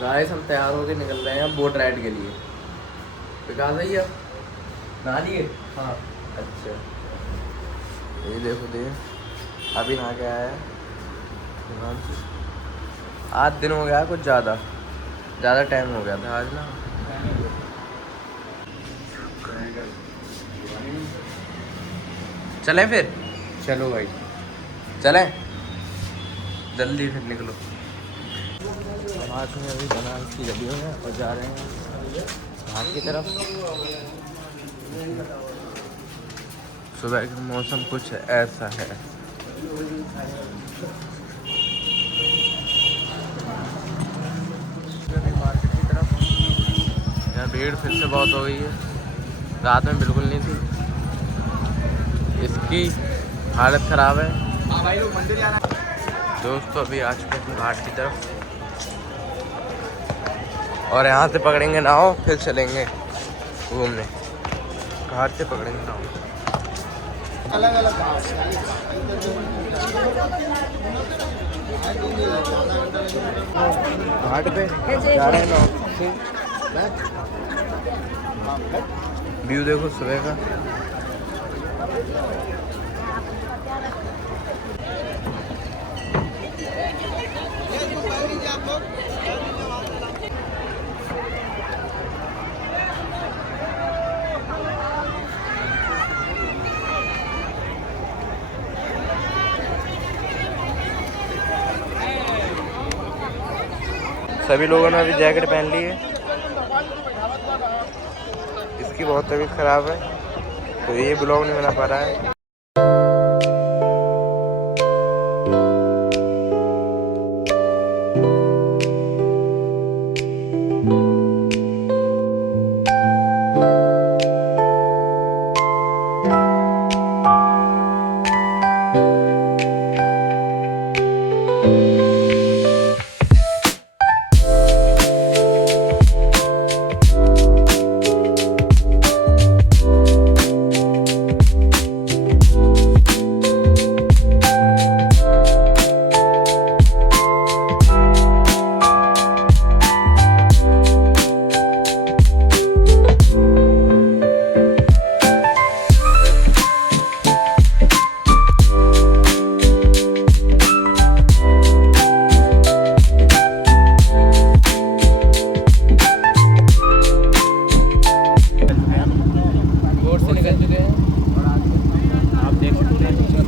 Guys हम तैयार होके निकल रहे हैं बोट राइड के लिए। विकास भैया नहा लिए? हाँ। अच्छा ये देखो दे अभी नहा के आया है। आज दिन हो गया कुछ ज़्यादा टाइम हो गया था आज ना। चलें फिर? चलो भाई चलें जल्दी फिर निकलो। आज में अभी बनारस की गलियों में और जा रहे हैं घाट की तरफ। सुबह का मौसम कुछ ऐसा है। मार्केट की तरफ यहाँ भीड़ फिर से बहुत हो गई है। रात में बिल्कुल नहीं थी। इसकी हालत ख़राब है। दोस्तों अभी आ चुके हैं घाट की तरफ और यहाँ से पकड़ेंगे नाव, फिर चलेंगे घूमने। घाट से पकड़ेंगे नाव। अलग अलग घाट पे जा रहे हैं नाव से। व्यू देखो सुबह का। सभी लोगों ने अभी जैकेट पहन ली है। इसकी बहुत तबीयत खराब है तो ये ब्लॉग नहीं बना पा रहा है।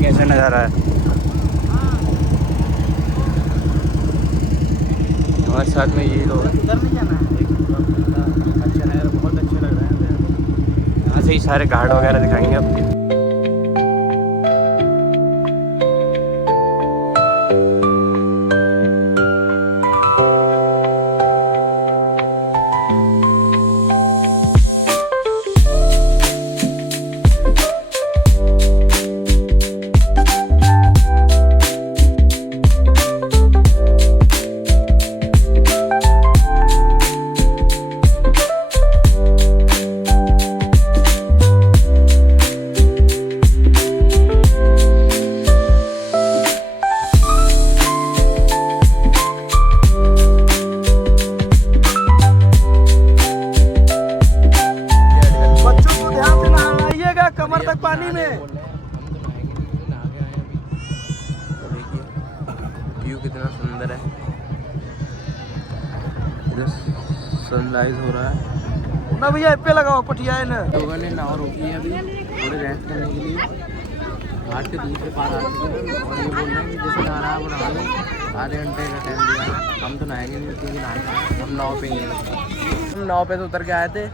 कैसे नज़ारा है। हमारे साथ में ये लोग अच्छा नज़ारा, बहुत अच्छे लग रहे हैं। यहाँ से ही सारे घाट वगैरह दिखाएंगे आपके। कमर तक पानी में। देखिए व्यू कितना सुंदर है। इधर सनराइज हो रहा है ना भैया पे लगाओ पटिया है ना। लोगों ने नाव रोकी है अभी थोड़े रेस्ट करने के लिए। घाट के दूसरे पार आ चुके हैं और ये बोल रहे हैं कि जैसे नहाना है वो नहा लो। आधे घंटे का टाइम दिया है। हम तो नहाएंगे नहीं क्योंकि नहाना हम नाव पे ही हैं। हम नाव पे से उतर के आए थे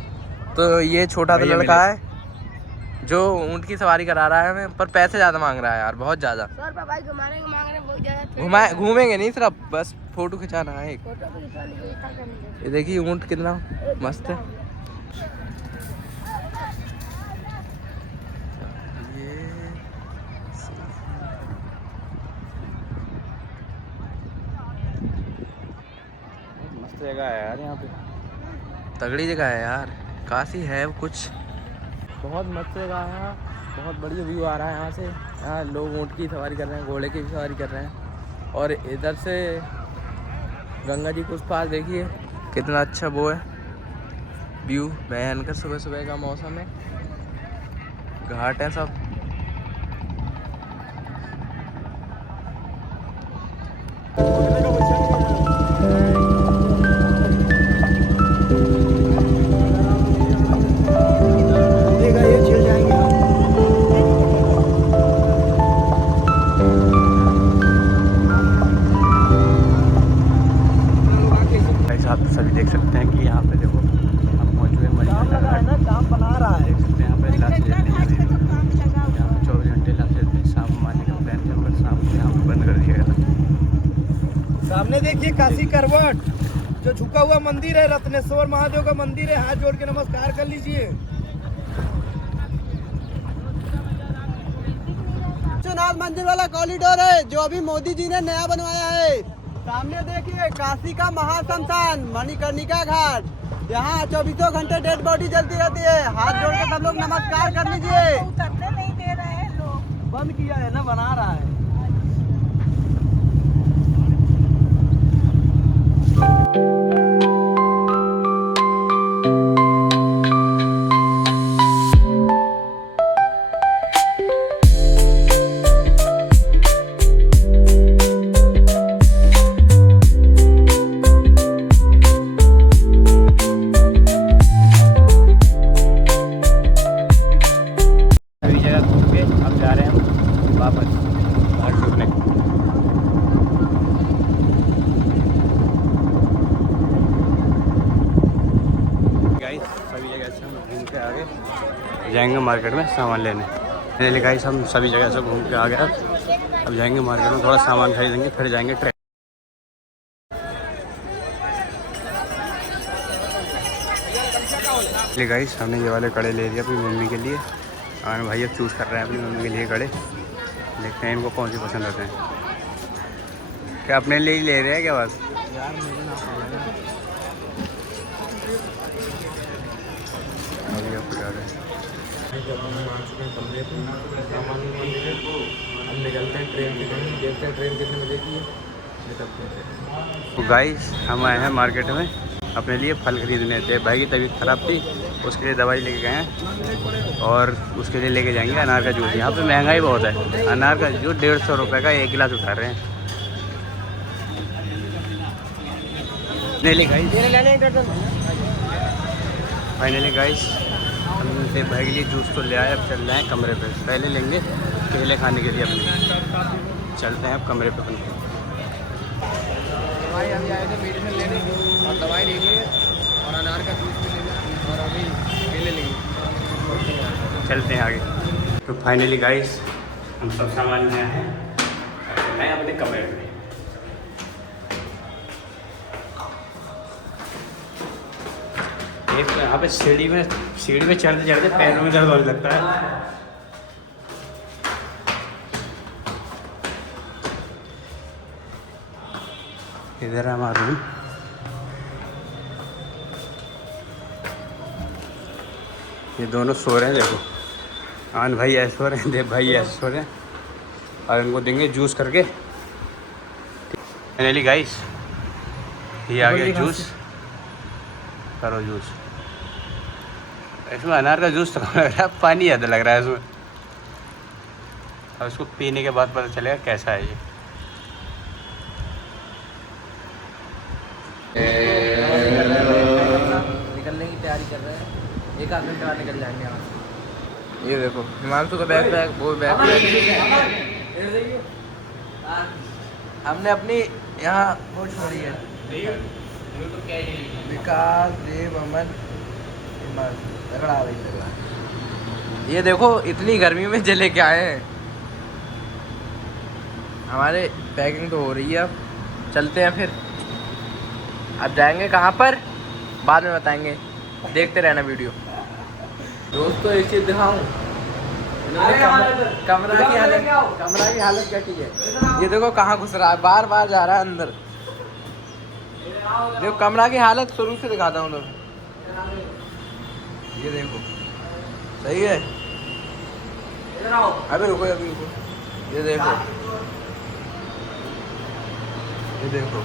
तो ये छोटा सा लड़का है जो ऊँट की सवारी करा रहा है हमें, पर पैसे ज़्यादा मांग रहा है यार, बहुत ज़्यादा। घूमेंगे नहीं, सिर्फ बस फोटो खिंचाना है एक। ये देखिए ऊँट कितना मस्त है। मस्त जगह है यार, यहाँ पे तगड़ी जगह है यार, काशी है कुछ। बहुत मस्त जगह है यहाँ, बहुत बढ़िया व्यू आ रहा है यहाँ से। यहाँ लोग ऊँट की सवारी कर रहे हैं, घोड़े की भी सवारी कर रहे हैं। और इधर से गंगा जी को उस पार देखिए कितना अच्छा वो है व्यू, भयंकर सुबह सुबह का मौसम है, घाट है सब। आप सभी देख सकते हैं कि यहाँ पे देखो हम मौजूद हैं मणिकर्णिका घाट। काम बना रहा है। देख सकते हैं यहाँ पे लाश लेते हैं, यहाँ पे 24 घंटे लाश लेते हैं, शाम को मारने का प्लान थे मगर शाम को यहाँ पे बंद कर दिया गया। सामने देखिए काशी करवट जो झुका हुआ मंदिर है, रत्नेश्वर महादेव का मंदिर है, हाथ जोड़ के नमस्कार कर लीजिए। विश्वनाथ मंदिर वाला कॉरिडोर है जो अभी मोदी जी ने नया बनवाया है। सामने देखिए काशी का महाश्मशान मणिकर्णिका घाट, यहाँ 24 घंटे डेड बॉडी जलती रहती है। हाथ जोड़ के सब लोग नमस्कार कर लीजिए। उतरने नहीं दे रहे हैं लोग। बंद किया है ना, बना रहा है। सभी जगह घूम के अब जा रहे हैं हम वापस घर रुकने। गाइस सभी जगह से हम घूम के आ गए, जाएंगे मार्केट में सामान लेने। पहले गाइस हम सभी जगह से घूम के आ गए, अब जाएंगे मार्केट में थोड़ा सामान खरीदेंगे, फिर जाएंगे ट्रेन। गाइस हमने ये वाले कड़े ले लिए अपनी मम्मी के लिए, और भाई अब चूज़ कर रहे हैं अपनी मम्मी के लिए कड़े। देखते हैं इनको कौन सी पसंद आते हैं। क्या अपने लिए ही ले रहे हैं क्या बस? यार मुझे ना अभी आपको जा रहे हैं। जब हम आ चुके हैं कमरे पे, सामान हम निकलते हैं ट्रेन से, कहीं देखते हैं ट्रेन कितने बजे की है, निकलते हैं। तो गाइस हम आए हैं मार्केट में अपने लिए फल खरीदने थे। भाई की तबीयत ख़राब थी, उसके लिए दवाई लेके गए हैं और उसके लिए लेके जाएंगे अनार का जूस। यहाँ पे महंगाई बहुत है, अनार का जूस 150 रुपये का 1 गिलास उठा रहे हैं। फाइनली गाइस हमने भाई के लिए जूस तो ले आए, अब चल रहे हैं कमरे पे। पहले लेंगे केले खाने के लिए अपने, चलते हैं अब कमरे पे अपने। दवाई अभी आए थे मेडिसिन लेने और दवाई ले लिए और अनार का जूस भी लेना और अभी केले लेंगे। चलते हैं आगे। तो फाइनली गाइस हम सब सामान ले आए हैं, मैं अपने कमरे में। एक यहाँ पे सीढ़ी में चढ़ते चढ़ते पैरों में दर्द होने लगता है। इधर है हमारा रूम। ये दोनों सो रहे हैं, देखो आन भाई ऐसे सो रहे हैं, देव भाई ऐसे सो रहे हैं, और इनको देंगे जूस करके। फाइनली गाइस ये आ गया जूस, करो जूस। इसमें अनार का जूस तो लग रहा है, पानी ज़्यादा लग रहा है इसमें। और इसको पीने के बाद पता चलेगा कैसा है ये। निकलने की तैयारी कर रहे हैं, 1 आध घंटे बाद निकल जाएंगे यहाँ से। ये देखो हिमांशु का बैग वो बैग हमने अपनी यहाँ वो छोड़ी है, विकास देव अमन हिमांशु झगड़ा भाई झगड़ा। ये देखो इतनी गर्मी में जले के आए हैं। हमारे पैकिंग तो हो रही है, अब चलते हैं फिर। अब जाएंगे कहाँ पर बाद में बताएंगे, देखते रहना वीडियो। दोस्तों एक चीज़ दिखाऊं, कमरा की हालत क्या की है। ये देखो कहाँ घुस रहा है, बार बार जा रहा है अंदर। देखो कमरा की हालत शुरू से दिखाता हूँ दोस्तों, ये देखो सही है। अबे रुको अभी रुको, ये देखो ये देखो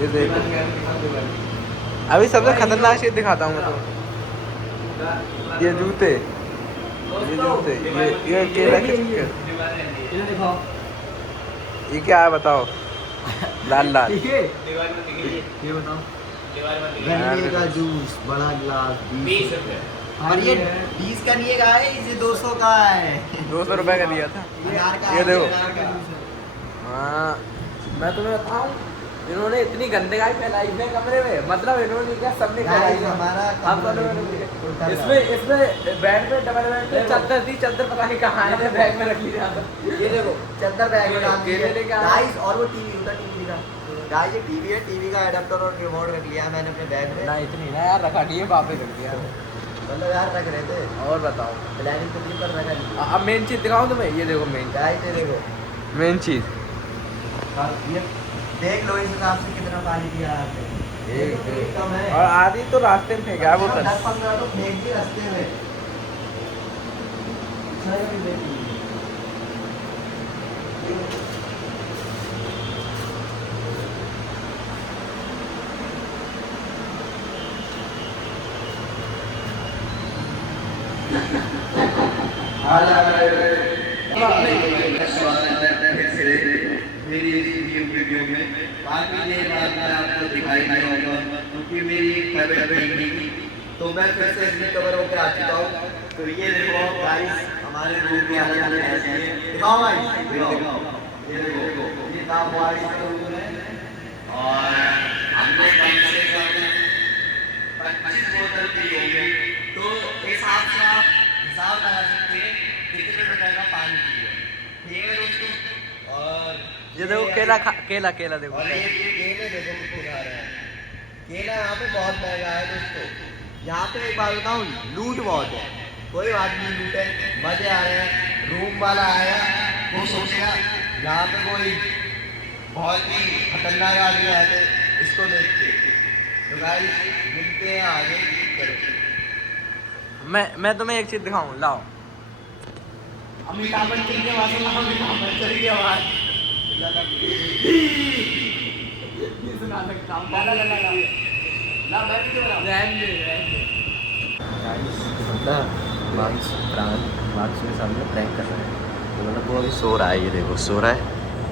ये देखो अभी सबसे खतरनाक चीज दिखाता हूँ मैं तो। ये जूते, ये केला किसके? ये क्या है बताओ? लाल लाल। ये बताओ। गन्ने का जूस बड़ा गिलास 20 रुपए। और ये 20 का नहीं है गाइस, ये 200 का है। 200 रुपए का दिया था। ये देखो। हाँ, मैं तुम्हें बताऊं, इन्होंने इतनी गंदगी फैलाई है कमरे में, मतलब इन्होंने क्या सबने फैलाई है। हम दोनों इसमें बेड पे डबल बेड पे चादर थी, चादर पता नहीं कहाँ है, बैग में रख ली जाता। ये देखो चादर बैग में डाल दी है लेके आए। गाइस। और वो टीवी उधर टीवी का गाइस, ये टीवी है, टीवी का एडाप्टर और रिमोट रख लिया है मैंने अपने बैग में। ना इतनी ना यार, रखा नहीं है, वापस रख दिया। मतलब यार रख रहे थे। और बताओ, प्लानिंग तो नहीं पर रखा नहीं। अब मेन चीज दिखाऊं तुम्हें, ये देखो मेन गाइस ये देखो मेन चीज। ये देख लो इस हिसाब से कितना पानी दिया आपने। ये तो कम है। और आधी तो रास्ते में फेंका है बोतल। 10-15 तो फेंक दी रास्ते में। सही भी देखिए। मेरी इस वीडियो में काफी देर बाद मैं आपको दिखाई नहीं होगा क्योंकि मेरी तबीयत ठीक नहीं थी, तो मैं फिर से रिकवर होकर आ चुका हूँ। तो ये देखो गाइस, हमारे रूम की हालत ऐसी है। दिखाओ भाई, दिखाओ। ये देखो, ये काम वाइस का रूम है और हमने कम से कम 25 बोतल पी होगी। तो इस हिसाब से आप हिसाब लगा सकते हैं कितने रुपए का पानी पिए। ठीक है दोस्तों। और ये देखो केला केला देखो। और ये केले देखो कितने खा रहे हैं। केला यहाँ पे बहुत महंगा है दोस्तों। यहाँ पे एक बात बताऊँ, लूट बहुत है। कोई बात नहीं, लूट है, मजे आ रहे हैं। रूम वाला आया, वो सोचेगा यहाँ पे कोई बहुत ही खतरनाक आदमी आए थे, इसको देखते। तो गाइस मिलते हैं आगे। मैं तुम्हें एक चीज दिखाऊं, लाओ। अमिताभ बच्चन के वाले अमिताभ बच्चन की आवाज ये सुना सकता हूँ। ला मैं भी तो मार्क्स में सामने प्रैंक कर रहा है, तो मतलब वो अभी सो रहा है। ये देखो सो रहा है,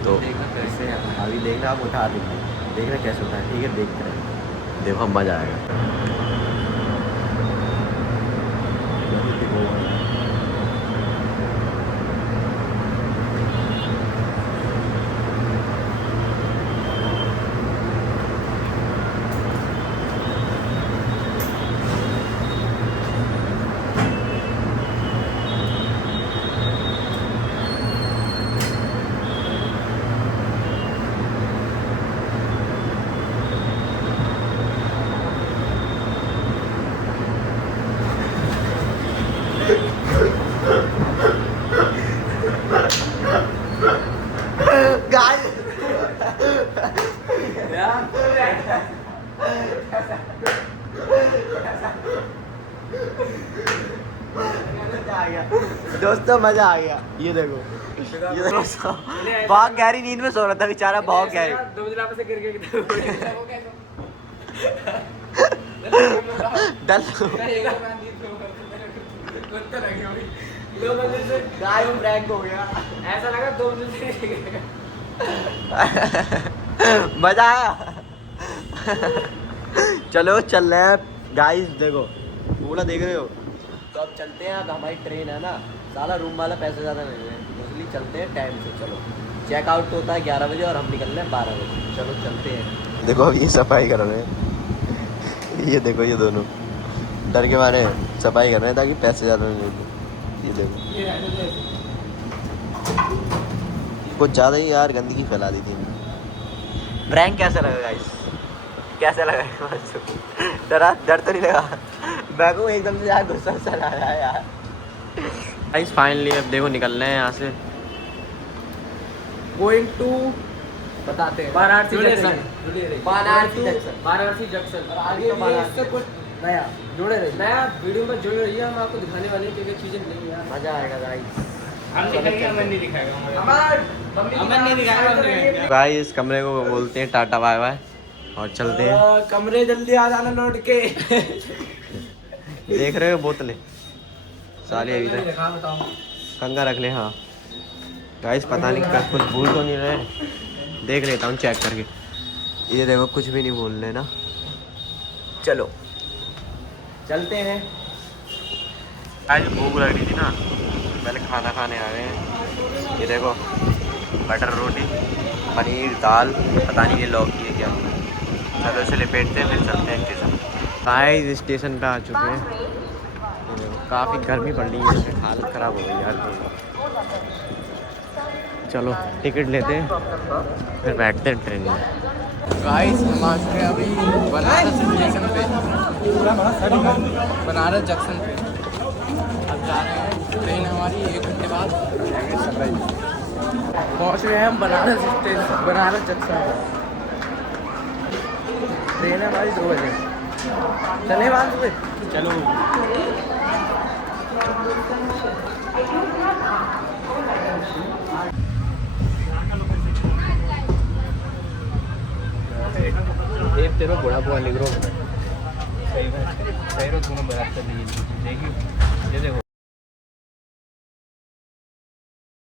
तो देखना कैसे है। अभी देखना आप उठा देंगे, देखना कैसे उठा है। ठीक है, देखते रहे, देखो मजा आएगा। दोस्तों मजा आ गया। ये देखो, ये देखो बहुत गहरी नींद में सो रहा था बेचारा, बहुत गहरी। प्रैंक हो गया, ऐसा लगा 2 मिनट मजा आया। चलो चल रहे हैं गाइस, देखो पूरा देख रहे हो। तो अब चलते हैं, अब हमारी ट्रेन है ना, साला रूम वाला पैसे ज़्यादा नहीं है, इसलिए चलते हैं टाइम से। चलो चेकआउट तो होता है 11 बजे और हम निकल रहे हैं 12 बजे। चलो चलते हैं। देखो अब ये सफाई कर रहे हैं, ये देखो ये दोनों डर के मारे सफाई कर रहे हैं ताकि पैसे ज़्यादा नहीं लगे। ये देखो कुछ ज़्यादा ही यार गंदगी फैला दी थी। प्रैंक कैसा लगा गाइस, कैसा लगा? डर तो नहीं लगा? मैं को एकदम से यार गुस्सा सा आ रहा है यार। गाइस फाइनली अब देखो निकलना है यहाँ से, गोइंग टू बताते हैं वाराणसी जंक्शन। वाराणसी जंक्शन। और आगे इससे कुछ नया जुड़े रहिए, नया वीडियो में जुड़े रहिए। हम आपको दिखाने वाले हैं क्या चीज़ें नहीं यार, मज़ा आएगा गाइस। हम दिखाएंगे, अमन नहीं दिखाएगा। भाई इस कमरे को बोलते हैं टाटा बाय बाय, और चलते हैं। कमरे जल्दी आ जाना लौट के। देख रहे हो बोतलें साले अभी तक बताओ। कंगा रख ले। हाँ गाइस पता नहीं क्या कुछ भूल तो नहीं रहे, देख लेता हूँ चेक करके। ये देखो कुछ भी नहीं भूल रहे ना। चलो चलते हैं। आज भूख लग रही थी ना, पहले खाना खाने आ गए हैं। ये देखो बटर रोटी, पनीर, दाल, पता नहीं ये लौकी है क्या। चलो इसे लपेटते हैं फिर चलते हैं स्टेशन। गाइस स्टेशन पे आ चुके हैं। ये देखो काफ़ी गर्मी पड़ रही है, हालत ख़राब हो गई यार। चलो टिकट लेते हैं फिर बैठते हैं ट्रेन में। गाइस हम आ चुके हैं अभी बनारस स्टेशन पे, बनारस जंक्शन पे। अब जा रहे हैं, ट्रेन हमारी 1 घंटे बाद पहुँच गए हैं हम बनारस स्टेशन, बनारस जंक्शन पे। ट्रेन है हमारी 2 बजे। चले वहाँ से चलो। एक तेरे बड़ा बुआ लिख रो सही रो तुम्हें बराबर नहीं देखिए ये देखो।